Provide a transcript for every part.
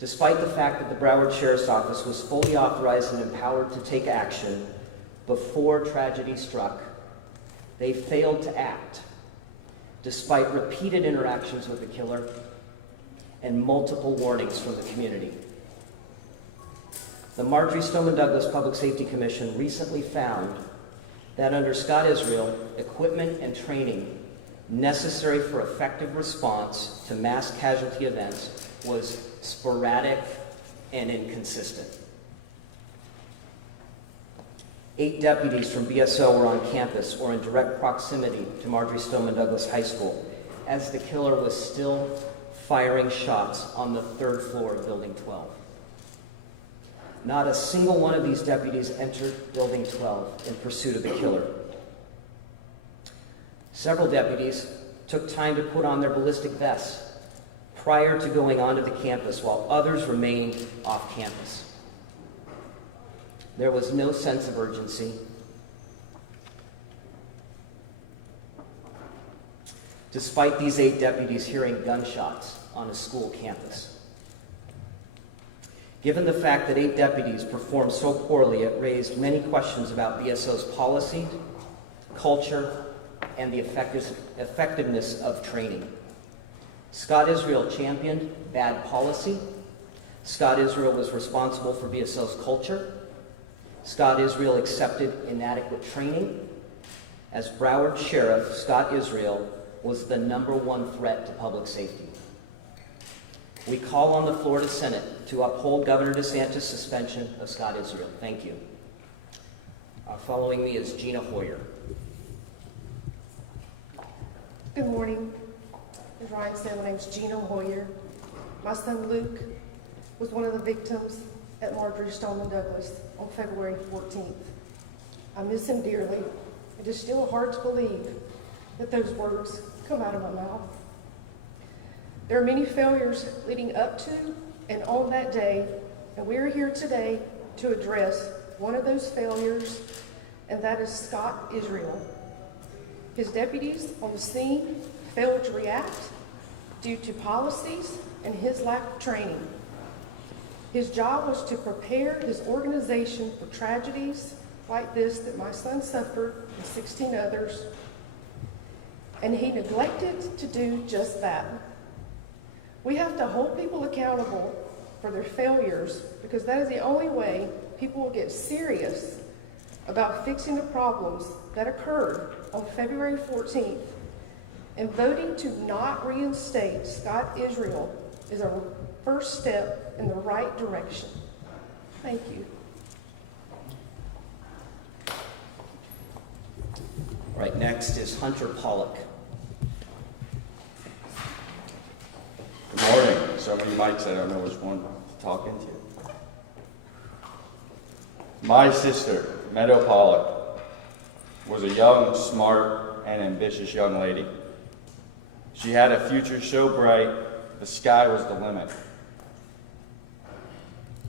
Despite the fact that the Broward Sheriff's Office was fully authorized and empowered to take action before tragedy struck, they failed to act, despite repeated interactions with the killer and multiple warnings from the community. The Marjory Stoneman Douglas Public Safety Commission recently found that under Scott Israel, equipment and training necessary for effective response to mass casualty events was sporadic and inconsistent. 8 deputies from BSO were on campus or in direct proximity to Marjory Stoneman Douglas High School as the killer was still firing shots on the 3rd floor of Building 12. Not a single one of these deputies entered Building 12 in pursuit of the killer. Several deputies took time to put on their ballistic vests prior to going onto the campus, while others remained off campus. There was no sense of urgency. Despite these 8 deputies hearing gunshots on a school campus. Given the fact that 8 deputies performed so poorly, it raised many questions about BSO's policy, culture, and the effectiveness of training. Scott Israel championed bad policy. Scott Israel was responsible for BSO's culture. Scott Israel accepted inadequate training. As Broward Sheriff, Scott Israel was the #1 threat to public safety. We call on the Florida Senate to uphold Governor DeSantis' suspension of Scott Israel. Thank you. Following me is Gena Hoyer. Good morning. As Ryan said, my name is Gena Hoyer. My son Luke was one of the victims at Marjory Stoneman Douglas on February 14th. I miss him dearly. It is still hard to believe that those words come out of my mouth. There are many failures leading up to and on that day, and we are here today to address one of those failures, and that is Scott Israel. His deputies on the scene failed to react due to policies and his lack of training. His job was to prepare his organization for tragedies like this that my son suffered and 16 others, and he neglected to do just that. We have to hold people accountable for their failures because that is the only way people will get serious about fixing the problems that occurred on February 14th. And voting to not reinstate Scott Israel is a first step in the right direction. Thank you. All right, next is Hunter Pollack. Good morning. So many mics, I don't know which one to talk into. My sister, Meadow Pollack, was a young, smart, and ambitious young lady. She had a future so bright, the sky was the limit.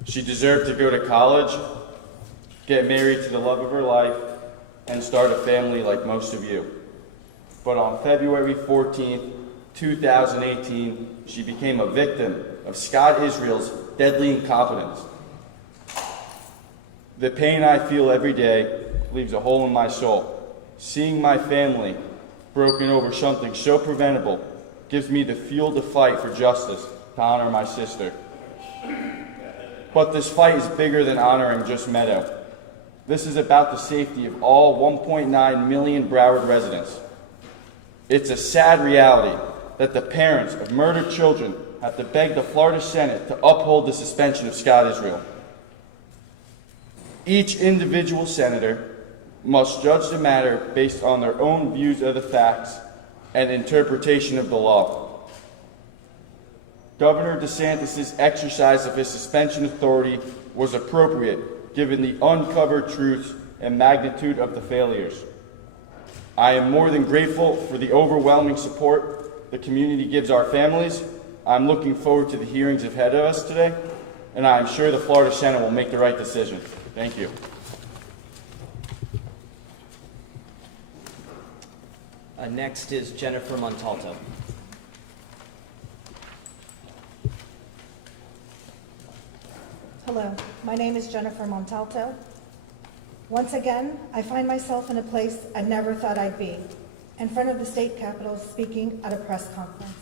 She deserved to go to college, get married to the love of her life, and start a family like most of you. But on February 14th, 2018, she became a victim of Scott Israel's deadly incompetence. The pain I feel every day leaves a hole in my soul. Seeing my family broken over something so preventable gives me the fuel to fight for justice, to honor my sister. But this fight is bigger than honoring just Meadow. This is about the safety of all 1.9 million Broward residents. It's a sad reality that the parents of murdered children have to beg the Florida Senate to uphold the suspension of Scott Israel. Each individual senator must judge the matter based on their own views of the facts and interpretation of the law. Governor DeSantis' exercise of his suspension authority was appropriate given the uncovered truths and magnitude of the failures. I am more than grateful for the overwhelming support the community gives our families. I'm looking forward to the hearings ahead of us today, and I am sure the Florida Senate will make the right decision. Thank you. Next is Jennifer Montalto. Hello, my name is Jennifer Montalto. Once again, I find myself in a place I never thought I'd be, in front of the state capitol speaking at a press conference.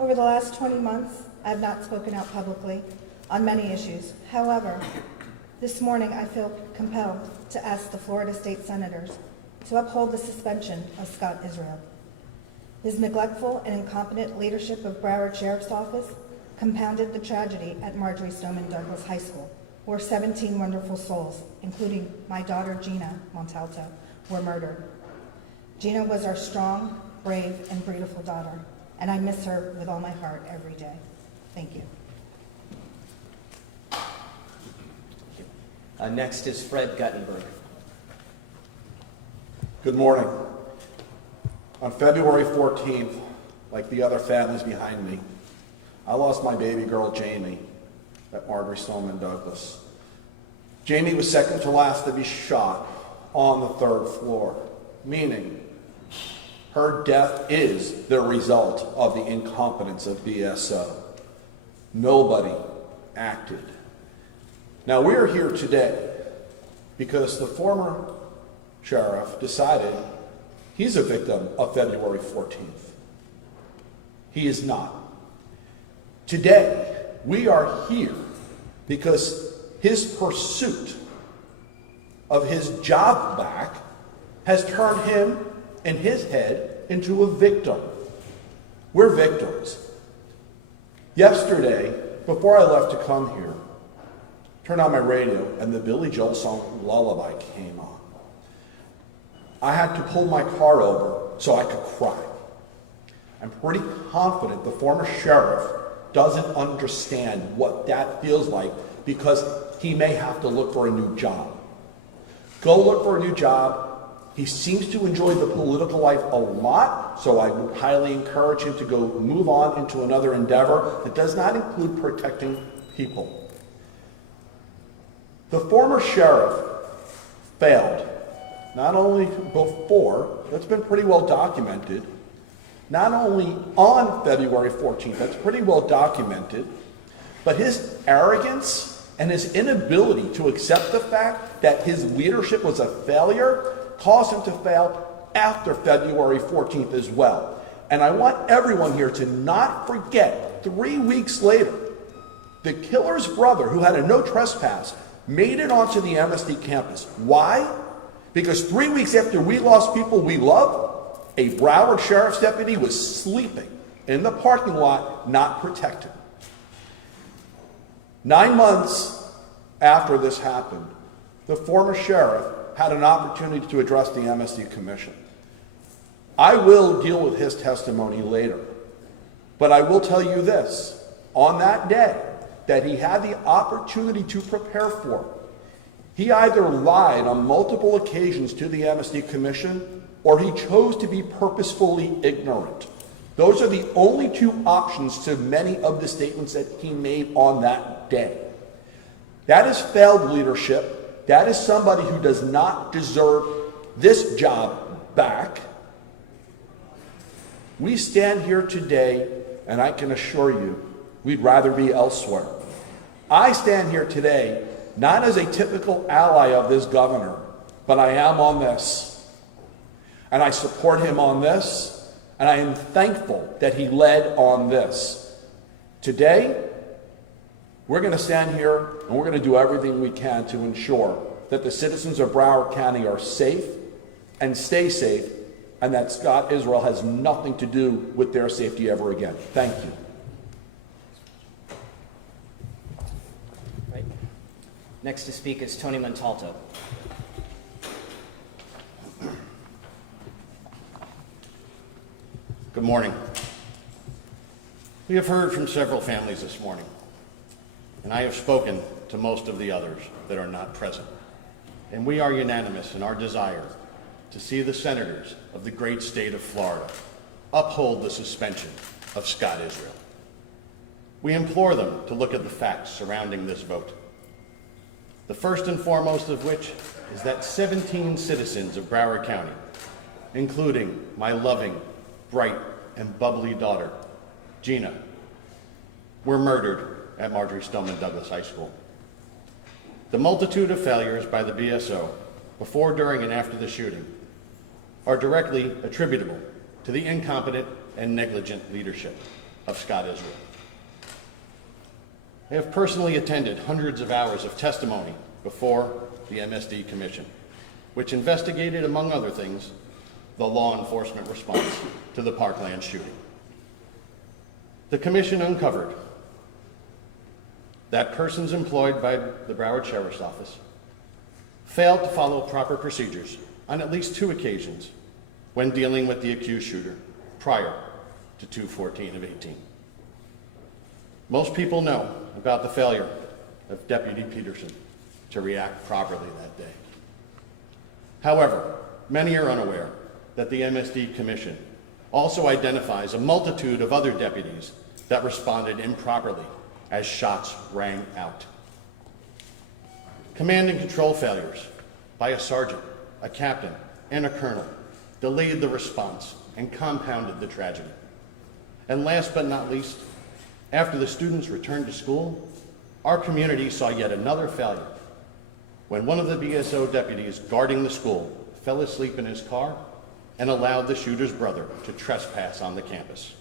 Over the last 20 months, I have not spoken out publicly on many issues. However, this morning I feel compelled to ask the Florida state senators to uphold the suspension of Scott Israel. His neglectful and incompetent leadership of Broward Sheriff's Office compounded the tragedy at Marjorie Stoneman Douglas High School, where 17 wonderful souls, including my daughter Gena Montalto, were murdered. Gena was our strong, brave, and beautiful daughter, and I miss her with all my heart every day. Thank you. Next is Fred Guttenberg. Good morning. On February 14th, like the other families behind me, I lost my baby girl, Jamie, at Marjorie Stoneman Douglas. Jamie was second to last to be shot on the 3rd floor, meaning her death is the result of the incompetence of BSO. Nobody acted. Now we're here today because the former sheriff decided he's a victim of February 14th. He is not. Today, we are here because his pursuit of his job back has turned him and his head into a victim. We're victims. Yesterday, before I left to come here, turned on my radio and the Billy Joel song Lullaby came on. I had to pull my car over so I could cry. I'm pretty confident the former sheriff doesn't understand what that feels like because he may have to look for a new job. Go look for a new job. He seems to enjoy the political life a lot, so I would highly encourage him to go move on into another endeavor that does not include protecting people. The former sheriff failed, not only before, that's been pretty well documented, not only on February 14th, that's pretty well documented, but his arrogance and his inability to accept the fact that his leadership was a failure caused him to fail after February 14th as well. And I want everyone here to not forget, 3 weeks later, the killer's brother, who had a no trespass, made it onto the MSD campus. Why? Because 3 weeks after we lost people we love, a Broward Sheriff's deputy was sleeping in the parking lot, not protected. 9 months after this happened, the former sheriff had an opportunity to address the MSD Commission. I will deal with his testimony later, but I will tell you this, on that day that he had the opportunity to prepare for, he either lied on multiple occasions to the MSD Commission or he chose to be purposefully ignorant. Those are the only two options to many of the statements that he made on that day. That is failed leadership. That is somebody who does not deserve this job back. We stand here today, and I can assure you, we'd rather be elsewhere. I stand here today not as a typical ally of this governor, but I am on this. And I support him on this, and I am thankful that he led on this. Today, we're going to stand here and we're going to do everything we can to ensure that the citizens of Broward County are safe and stay safe, and that Scott Israel has nothing to do with their safety ever again. Thank you. Right. Next to speak is Tony Montalto. Good morning. We have heard from several families this morning, and I have spoken to most of the others that are not present. And we are unanimous in our desire to see the senators of the great state of Florida uphold the suspension of Scott Israel. We implore them to look at the facts surrounding this vote. The first and foremost of which is that 17 citizens of Broward County, including my loving, bright, and bubbly daughter, Gena, were murdered at Marjorie Stoneman Douglas High School. The multitude of failures by the BSO before, during, and after the shooting are directly attributable to the incompetent and negligent leadership of Scott Israel. I have personally attended hundreds of hours of testimony before the MSD Commission, which investigated, among other things, the law enforcement response to the Parkland shooting. The Commission uncovered that persons employed by the Broward Sheriff's Office failed to follow proper procedures on at least 2 occasions when dealing with the accused shooter prior to 2/14/18. Most people know about the failure of Deputy Peterson to react properly that day. However, many are unaware that the MSD Commission also identifies a multitude of other deputies that responded improperly as shots rang out. Command and control failures by a sergeant, a captain, and a colonel delayed the response and compounded the tragedy. And last but not least, after the students returned to school, our community saw yet another failure when one of the BSO deputies guarding the school fell asleep in his car and allowed the shooter's brother to trespass on the campus.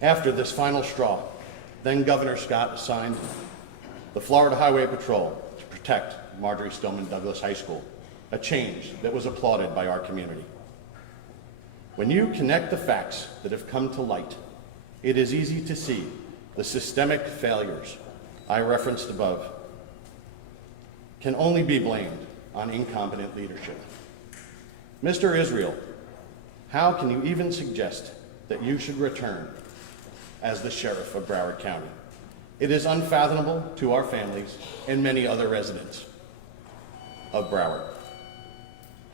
After this final straw, then Governor Scott assigned the Florida Highway Patrol to protect Marjory Stoneman Douglas High School, a change that was applauded by our community. When you connect the facts that have come to light, it is easy to see the systemic failures I referenced above can only be blamed on incompetent leadership. Mr. Israel, how can you even suggest that you should return as the sheriff of Broward County? It is unfathomable to our families and many other residents of Broward.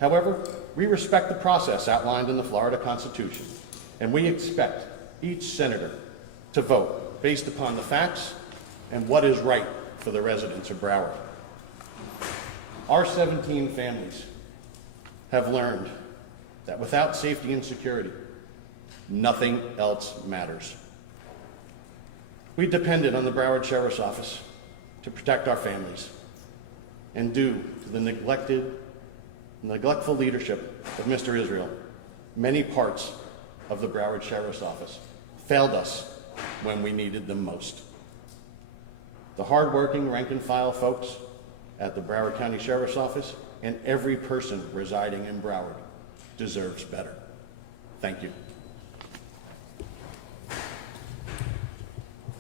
However, we respect the process outlined in the Florida Constitution, and we expect each senator to vote based upon the facts and what is right for the residents of Broward. Our 17 families have learned that without safety and security, nothing else matters. We depended on the Broward Sheriff's Office to protect our families, and due to the neglectful leadership of Mr. Israel, many parts of the Broward Sheriff's Office failed us when we needed them most. The hardworking rank-and-file folks at the Broward County Sheriff's Office and every person residing in Broward deserves better. Thank you.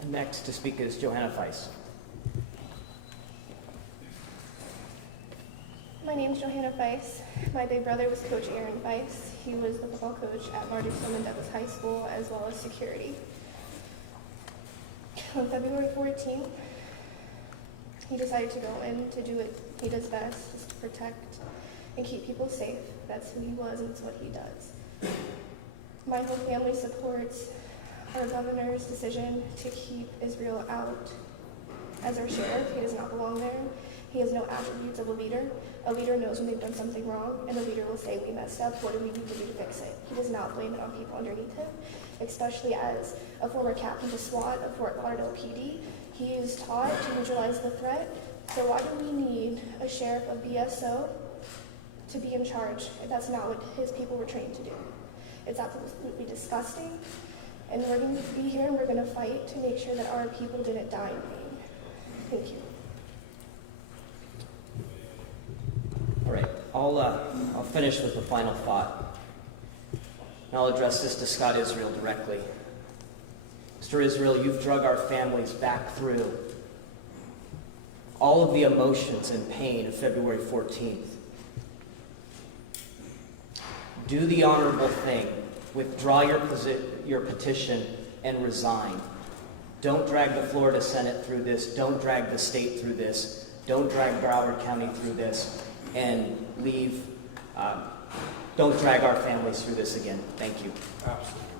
Next to speak is Gena Hoyer. My name's Gena Hoyer. My big brother was Coach Aaron Weiss. He was the football coach at Marjory Stoneman Douglas High School, as well as security. On February 14th, he decided to go in to do what he does best, is to protect and keep people safe. That's who he was, and it's what he does. My whole family supports our governor's decision to keep Israel out as our sheriff. He does not belong there. He has no attributes of a leader. A leader knows when they've done something wrong, and a leader will say, we messed up, what do we need to do to fix it? He does not blame it on people underneath him, especially as a former captain to SWAT of Fort Lauderdale PD. He is taught to neutralize the threat, so why do we need a sheriff of BSO to be in charge if that's not what his people were trained to do? It's absolutely disgusting, and we're going to be here and we're going to fight to make sure that our people didn't die in vain. Thank you. All right, I'll finish with the final thought. And I'll address this to Scott Israel directly. Mr. Israel, you've drug our families back through all of the emotions and pain of February 14th. Do the honorable thing. Withdraw your petition and resign. Don't drag the Florida Senate through this. Don't drag the state through this. Don't drag Broward County through this. And leave, don't drag our families through this again. Thank you. Absolutely.